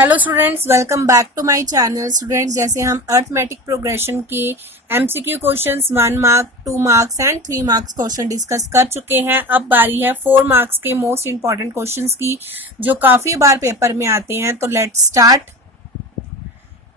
Hello students, welcome back to my channel. Students, जैसे हम arithmetic progression के MCQ questions 1 mark 2 marks and 3 marks question discuss कर चुके हैं। अब बारी है 4 मार्क्स के मोस्ट इंपॉर्टेंट क्वेश्चंस की, जो काफ़ी बार पेपर में आते हैं। तो लेट्स स्टार्ट।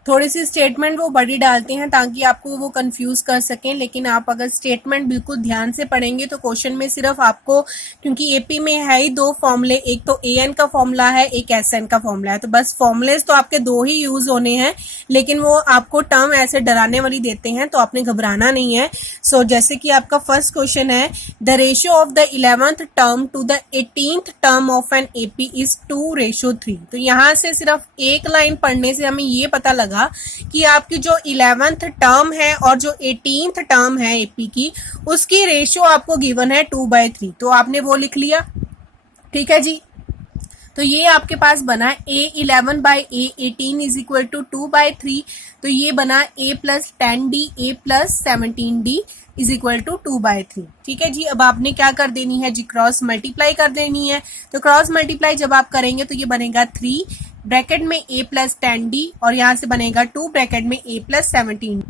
थोड़ी सी स्टेटमेंट वो बड़ी डालते हैं ताकि आपको वो कंफ्यूज कर सकें, लेकिन आप अगर स्टेटमेंट बिल्कुल ध्यान से पढ़ेंगे तो क्वेश्चन में सिर्फ आपको, क्योंकि एपी में है ही दो फॉर्मूले, एक तो एएन का फॉर्मूला है, एक एसएन का फॉर्मूला है, तो बस फॉर्मूलेज तो आपके दो ही यूज होने हैं, लेकिन वो आपको टर्म ऐसे डराने वाली देते हैं, तो आपने घबराना नहीं है। सो जैसे कि आपका फर्स्ट क्वेश्चन है, the ratio of the 11th term to the 18th term of an AP is 2:3। तो यहाँ से सिर्फ एक लाइन पढ़ने से हमें ये पता लगा कि आपकी जो 11th टर्म है और जो 18th टर्म है एपी की, उसकी रेशियो आपको गिवन है 2/3। तो आपने वो लिख लिया, ठीक है जी। तो ये आपके पास बना A11 by A18 is equal to 2/3। तो ये बना A plus 10D A plus 17D is equal to 2/3। ठीक है जी। अब आपने क्या कर देनी है जी, क्रॉस मल्टीप्लाई कर देनी है। तो क्रॉस मल्टीप्लाई जब आप करेंगे तो ये बनेगा 3 ब्रैकेट में A प्लस 10D और यहाँ से बनेगा 2 ब्रैकेट में A प्लस 17।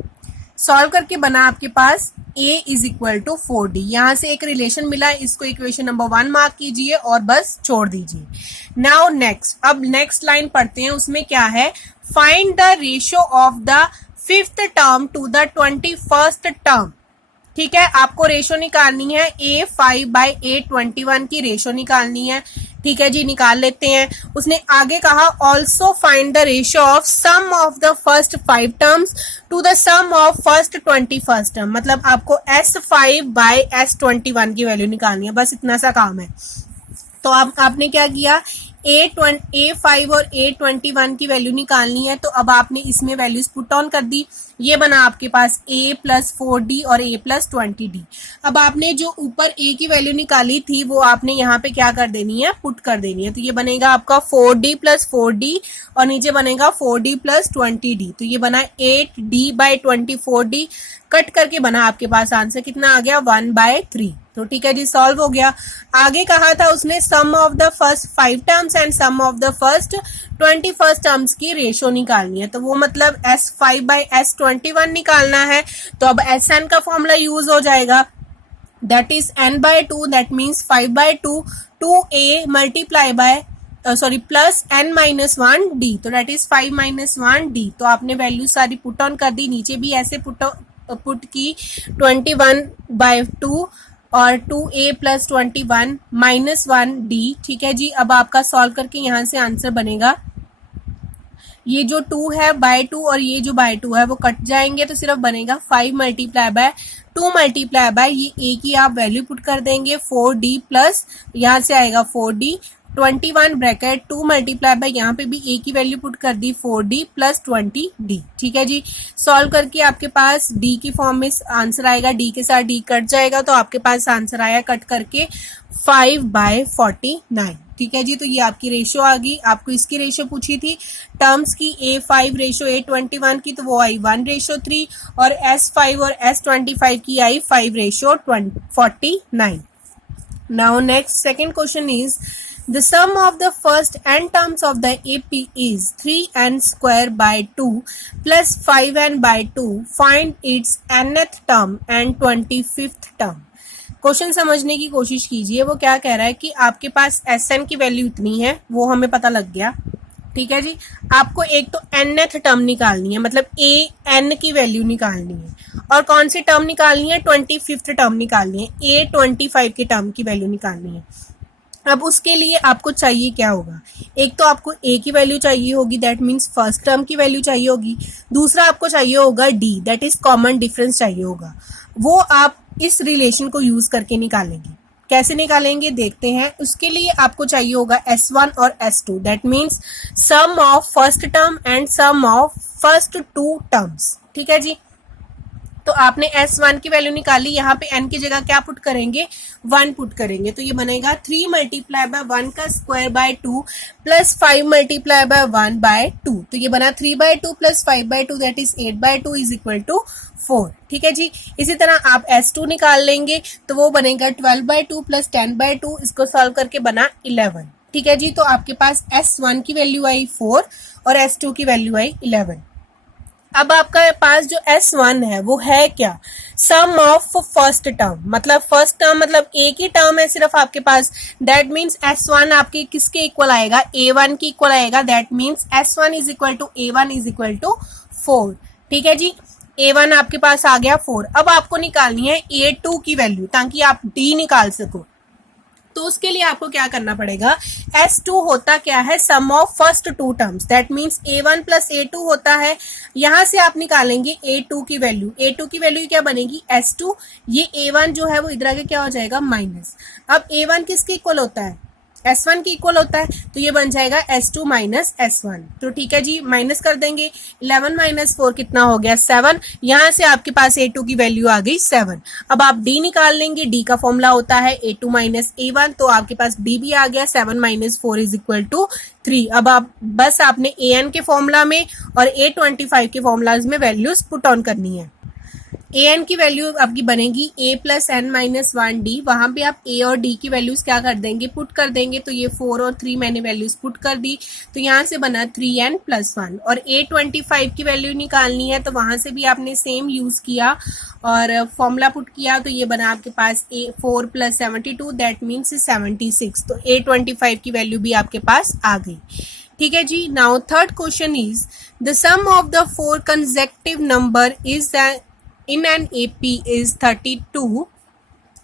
सॉल्व करके बना आपके पास A is equal to 4D। यहाँ से एक रिलेशन मिला, इसको इक्वेशन नंबर 1 मार्क कीजिए और बस छोड़ दीजिए। नाउ नेक्स्ट, अब नेक्स्ट लाइन पढ़ते हैं। उसमें क्या है, find the ratio of the 5th term to the 21st term. ठीक है, आपको रेशो निकालनी है A5 बाई A21 की रेशो निकालनी है। ठीक है जी, निकाल लेते हैं। उसने आगे कहा also find the ratio of sum of the first 5 terms to the sum of first 21st term. मतलब आपको S5 बाई S21 की वैल्यू निकालनी है, बस इतना सा काम है। तो आपने क्या किया, A5 और A21 की वैल्यू निकालनी है, तो अब आपने इसमें वैल्यूज पुट ऑन कर दी। ये बना आपके पास A प्लस 4D और A प्लस 20D। अब आपने जो ऊपर A की वैल्यू निकाली थी वो आपने यहाँ पे क्या कर देनी है, पुट कर देनी है। तो ये बनेगा आपका 4D प्लस 4D और नीचे बनेगा 4D प्लस 20D। तो ये बना 8D बाई 24D। कट करके बना आपके पास आंसर कितना आ गया, 1/3। तो ठीक है जी, सॉल्व हो गया। आगे कहा था उसने sum of the first 5 terms and sum of the first 21st terms की रेशो निकालनी है। तो वो मतलब S5 बाई S21 निकालना है। तो अब SN का फॉर्मूला यूज हो जाएगा, that is N/2, that means 5/2 2A multiply by plus N-1D, तो दैट इज 5-1D। तो आपने वैल्यू सारी पुट ऑन कर दी, नीचे भी ऐसे पुट की 21/2 और 2A प्लस 21 -1D। ठीक है जी। अब आपका सॉल्व करके यहाँ से आंसर बनेगा, ये जो 2 है बाय 2 और ये जो बाय 2 है वो कट जाएंगे, तो सिर्फ बनेगा 5 मल्टीप्लाई बाय 2 मल्टीप्लाई बाय ये A की आप वैल्यू पुट कर देंगे 4D प्लस यहाँ से आएगा 4D 21 ब्रैकेट 2 मल्टीप्लाई बाय यहाँ पे भी A की वैल्यू पुट कर दी 4D प्लस 20D। ठीक है जी। सॉल्व करके आपके पास D की फॉर्म में आंसर आएगा, D के साथ D कट जाएगा, तो आपके पास आंसर आया कट करके 5/49। ठीक है जी। तो ये आपकी रेशो आ गई। आपको इसकी रेशो पूछी थी टर्म्स की, A5 रेशो A21 की, तो वो आई 1:3 और S5 और S25 की आई 5:49। Now next second question is the sum of the first n terms of the AP is 3n square by 2 plus 5n by 2. Find its nth term and 25th term. Question समझने की कोशिश कीजिए। वो क्या कह रहा है कि आपके पास SN की वैल्यू इतनी है, वो हमें पता लग गया। ठीक है जी। आपको एक तो nth टर्म निकालनी है, मतलब AN की वैल्यू निकालनी है, और कौन सी टर्म निकालनी है, 25th टर्म निकालनी है, A25 की टर्म की वैल्यू निकालनी है। अब उसके लिए आपको चाहिए क्या होगा, एक तो आपको A की वैल्यू चाहिए होगी, दैट मीन्स फर्स्ट टर्म की वैल्यू चाहिए होगी। दूसरा आपको चाहिए होगा D, that is common difference चाहिए होगा। वो आप इस रिलेशन को यूज करके निकालेंगे। कैसे निकालेंगे देखते हैं। उसके लिए आपको चाहिए होगा S1 और S2, that means sum of first term and sum of first 2 terms. ठीक है जी। तो आपने S1 की वैल्यू निकाली, यहाँ पे n की जगह क्या पुट करेंगे, 1 पुट करेंगे। तो ये बनेगा 3 मल्टीप्लाई बाय 1 का square by 2 plus 5 multiply by 1/2। तो ये बना 3/2 plus 5/2, that is 8/2 is equal to 4। ठीक है जी। इसी तरह आप S2 निकाल लेंगे, तो वो बनेगा 12/2 प्लस 10/2, इसको सॉल्व करके बना 11। ठीक है जी। तो आपके पास S1 की वैल्यू आई 4 और S2 की वैल्यू आई 11। अब आपका पास जो S1 है वो है क्या, सम ऑफ फर्स्ट टर्म, मतलब फर्स्ट टर्म मतलब एक ही टर्म है सिर्फ आपके पास, दैट मीन्स S1 आपके किसके इक्वल आएगा, A1 के इक्वल आएगा, that means S1 is equal to A1 is equal to 4। ठीक है जी, A1 आपके पास आ गया 4। अब आपको निकालनी है A2 की वैल्यू ताकि आप D निकाल सको। तो उसके लिए आपको क्या करना पड़ेगा, S2 होता क्या है, sum of first two terms, that means A1 plus A2 होता है। यहां से आप निकालेंगे A2 की वैल्यू, A2 की वैल्यू क्या बनेगी S2, ये A1 जो है वो इधर आके क्या हो जाएगा माइनस। अब A1 किसके इक्वल होता है, S1 की इक्वल होता है, तो ये बन जाएगा S2 माइनस S1। तो ठीक है जी, माइनस कर देंगे, 11 माइनस 4 कितना हो गया 7। यहां से आपके पास A2 की वैल्यू आ गई 7। अब आप D निकाल लेंगे, D का फॉर्मूला होता है A2 माइनस A1, तो आपके पास D भी आ गया, 7 माइनस 4 इज इक्वल टू 3। अब आप बस आपने AN के फॉर्मूला में और A25 के फॉर्मूलाज में वैल्यूज पुट ऑन करनी है। an की वैल्यू आपकी बनेगी a plus N minus 1d, वहां पे आप a और d की वैल्यूज क्या कर देंगे, पुट कर देंगे। तो ये 4 और 3 मैंने वैल्यूज पुट कर दी, तो यहाँ से बना 3n प्लस 1। और a25 की वैल्यू निकालनी है, तो वहां से भी आपने सेम यूज किया और फॉर्मूला पुट किया, तो ये बना आपके पास a 4 प्लस 72, दैट मीन्स 76। तो a25 की वैल्यू भी आपके पास आ गई। ठीक है जी। Now third question is the sum of the 4 consecutive number is in an AP is 32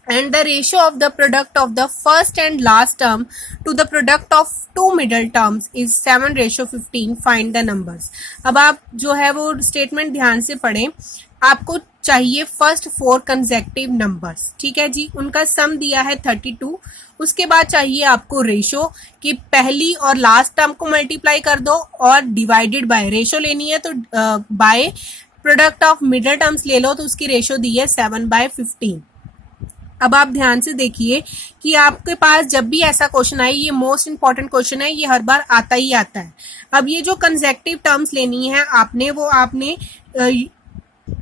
and the ratio of the product of the first and last term to the product of two middle terms is 7:15, find the numbers। अब आप जो है वो statement ध्यान से पढ़ें, आपको चाहिए फर्स्ट 4 कंसेक्टिव नंबर्स, ठीक है जी, उनका सम दिया है 32। उसके बाद चाहिए आपको रेशो कि पहली और लास्ट टर्म को मल्टीप्लाई कर दो और डिवाइडेड बाय, रेशो लेनी है तो by product of middle terms ले लो, तो उसकी रेशो दी है 7/15। अब आप ध्यान से देखिए कि आपके पास जब भी ऐसा क्वेश्चन आए, ये मोस्ट इंपॉर्टेंट क्वेश्चन है, ये हर बार आता ही आता है। अब ये जो कंसेक्टिव टर्म्स लेनी है आपने, वो आपने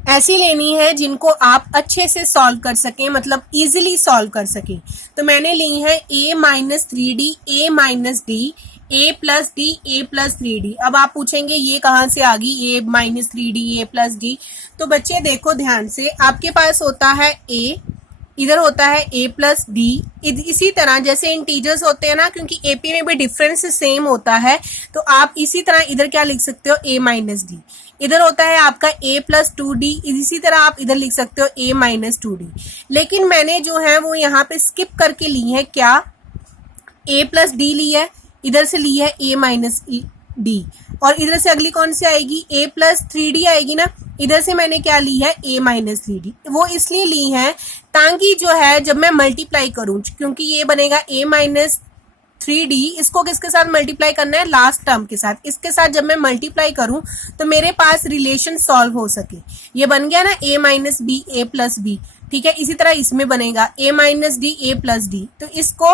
ऐसी लेनी है जिनको आप अच्छे से सॉल्व कर सकें, मतलब इजीली सॉल्व कर सकें। तो मैंने ली है a minus 3d, a minus d, a plus D, a plus 3d। अब आप पूछेंगे ये कहाँ से आ गई a minus 3d, a plus d। तो बच्चे देखो ध्यान से, आपके पास होता है a, इधर होता है a प्लस डी। इसी तरह जैसे इंटीजर्स होते हैं ना, क्योंकि AP में भी डिफरेंस सेम होता है, तो आप इसी तरह इधर क्या लिख सकते हो, a माइनस डी। इधर होता है आपका a प्लस 2d, इसी तरह आप इधर लिख सकते हो a माइनस 2d। लेकिन मैंने जो है वो यहाँ पे स्किप करके ली है क्या, a प्लस डी ली है, इधर से ली है a माइनस डी, और इधर से अगली कौन सी आएगी, a प्लस 3d आएगी ना। इधर से मैंने क्या ली है, a माइनस 3d। वो इसलिए ली है ताकि जो है जब मैं मल्टीप्लाई करूं, क्योंकि ये बनेगा a माइनस 3d, इसको किसके साथ मल्टीप्लाई करना है, लास्ट टर्म के साथ। इसके साथ जब मैं मल्टीप्लाई करूं तो मेरे पास रिलेशन सॉल्व हो सके। ये बन गया ना a minus B, a plus B, ठीक है। इसी तरह इसमें बनेगा a minus D, a plus D. तो इसको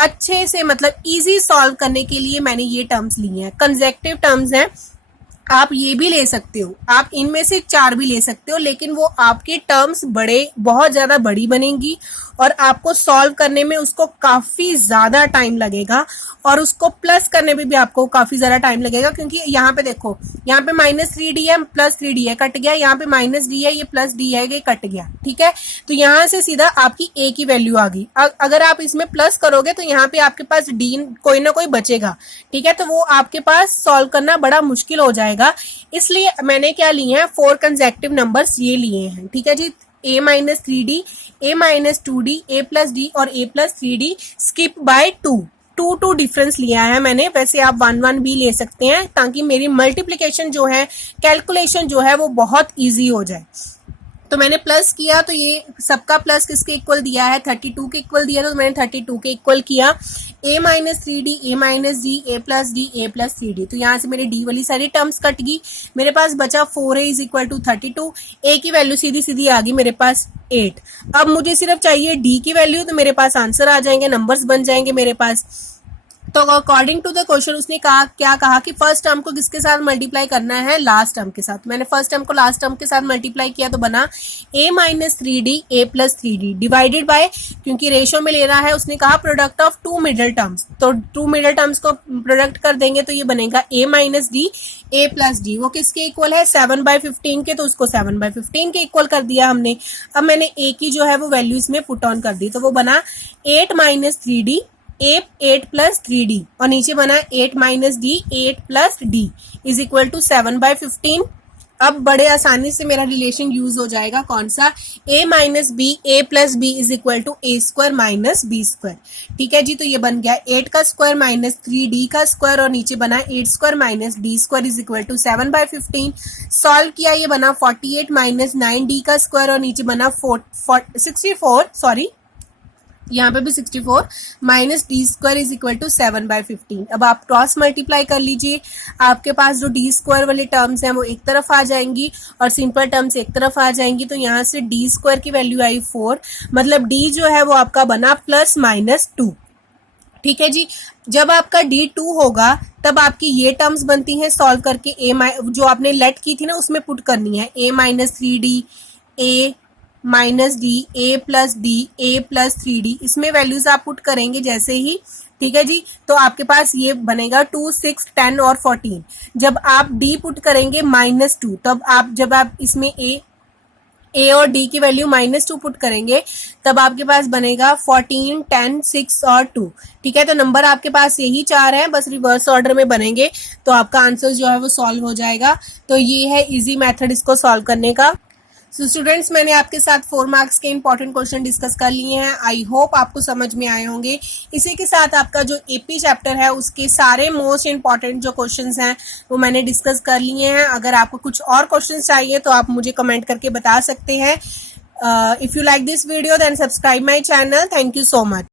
अच्छे से मतलब इजी सॉल्व करने के लिए मैंने ये टर्म्स लिए हैं, कंसेक्टिव टर्म्स हैं। आप ये भी ले सकते हो, आप इनमें से 4 भी ले सकते हो, लेकिन वो आपके टर्म्स बहुत ज्यादा बड़ी बनेंगी और आपको सॉल्व करने में उसको काफी ज्यादा टाइम लगेगा, और उसको प्लस करने में भी आपको काफी ज्यादा टाइम लगेगा। क्योंकि यहाँ पे देखो, यहाँ पे माइनस 3d है, प्लस 3d है, कट गया। यहाँ पे माइनस d है, ये प्लस d है, ये कट गया, ठीक है। तो यहाँ से सीधा आपकी a की वैल्यू आ गई। अगर आप इसमें प्लस करोगे तो यहाँ पे आपके पास d कोई ना कोई बचेगा, ठीक है। तो वो आपके पास सॉल्व करना बड़ा मुश्किल हो जाएगा। इसलिए मैंने क्या लिए हैं, 4 कंसेक्टिव नंबर्स ये लिए हैं, ठीक है जी। a minus 3d, a minus 2d, a plus D और a plus 3d, skip by 2 difference लिया है मैंने। वैसे आप 1 भी ले सकते हैं ताकि मेरी मल्टीप्लिकेशन जो है, कैलकुलेशन जो है वो बहुत इजी हो जाए। तो मैंने प्लस किया, तो ये सबका प्लस किसके इक्वल दिया है, 32 के इक्वल दिया, तो मैंने 32 के इक्वल किया। a minus 3d, a minus D, a plus D, a plus 3d। तो यहाँ से मेरी d वाली सारी टर्म्स कट गई, मेरे पास बचा 4a is equal to 32। a की वैल्यू सीधी सीधी आ गई मेरे पास 8। अब मुझे सिर्फ चाहिए d की वैल्यू, तो मेरे पास आंसर आ जाएंगे, नंबर्स बन जाएंगे मेरे पास। तो अकॉर्डिंग टू द क्वेश्चन उसने कहा क्या कहा कि फर्स्ट टर्म को किसके साथ मल्टीप्लाई करना है, लास्ट टर्म के साथ। मैंने फर्स्ट टर्म को लास्ट टर्म के साथ मल्टीप्लाई किया तो बना a minus 3d a plus 3d divided by, क्योंकि रेशियो में ले रहा है, उसने कहा product of two middle terms, तो टू मिडल टर्म्स को प्रोडक्ट कर देंगे तो ये बनेगा a minus D a plus D. वो किसके इक्वल है, 7/15 के, तो उसको 7/15 के इक्वल कर दिया हमने। अब मैंने a की जो है वो वैल्यू इसमें पुट ऑन कर दी, तो वो बना 8 माइनस 3d 8 प्लस 3d और नीचे बना 8 minus D 8 plus D is equal to 7/15। अब बड़े आसानी से मेरा रिलेशन यूज हो जाएगा, कौन सा, a minus B A plus B is equal to A square minus B square. ठीक है जी, तो ये बन गया 8 का स्क्वायर माइनस 3d का स्क्वायर और नीचे बना 8 square minus D square is equal to 7/15। Solve किया, ये बना 48 माइनस 9d का स्क्वायर और नीचे बना 64, सॉरी यहाँ पे भी 64 minus D square is equal to 7/15। अब आप क्रॉस मल्टीप्लाई कर लीजिए, आपके पास जो डी स्क्वायर वाले टर्म्स हैं वो एक तरफ आ जाएंगी और सिंपल टर्म्स एक तरफ आ जाएंगी, तो यहाँ से डी स्क्वायर की वैल्यू आई 4, मतलब डी जो है वो आपका बना प्लस माइनस 2। ठीक है जी, जब आपका D2 होगा तब आपकी ये टर्म्स बनती हैं सॉल्व करके, जो आपने लेट की थी ना उसमें पुट करनी है, a minus 3d a minus D A plus D A plus 3d, इसमें वैल्यूज आप पुट करेंगे जैसे ही। ठीक है जी, तो आपके पास ये बनेगा 2 6 10 और 14। जब आप d पुट करेंगे -2, तब आप जब आप इसमें a और d की वैल्यू -2 पुट करेंगे तब आपके पास बनेगा 14 10 6 और 2। ठीक है, तो नंबर आपके पास यही 4 है, बस रिवर्स ऑर्डर में बनेंगे तो आपका आंसर जो है वो सॉल्व हो जाएगा। तो ये है इजी मेथड इसको सॉल्व करने का। सो स्टूडेंट्स, मैंने आपके साथ 4 मार्क्स के इंपॉर्टेंट क्वेश्चन डिस्कस कर लिए हैं। आई होप आपको समझ में आए होंगे। इसी के साथ आपका जो एपी चैप्टर है उसके सारे मोस्ट इंपॉर्टेंट जो क्वेश्चंस हैं वो मैंने डिस्कस कर लिए हैं। अगर आपको कुछ और क्वेश्चंस चाहिए तो आप मुझे कमेंट करके बता सकते हैं। If you like this video then subscribe my channel. Thank you so much.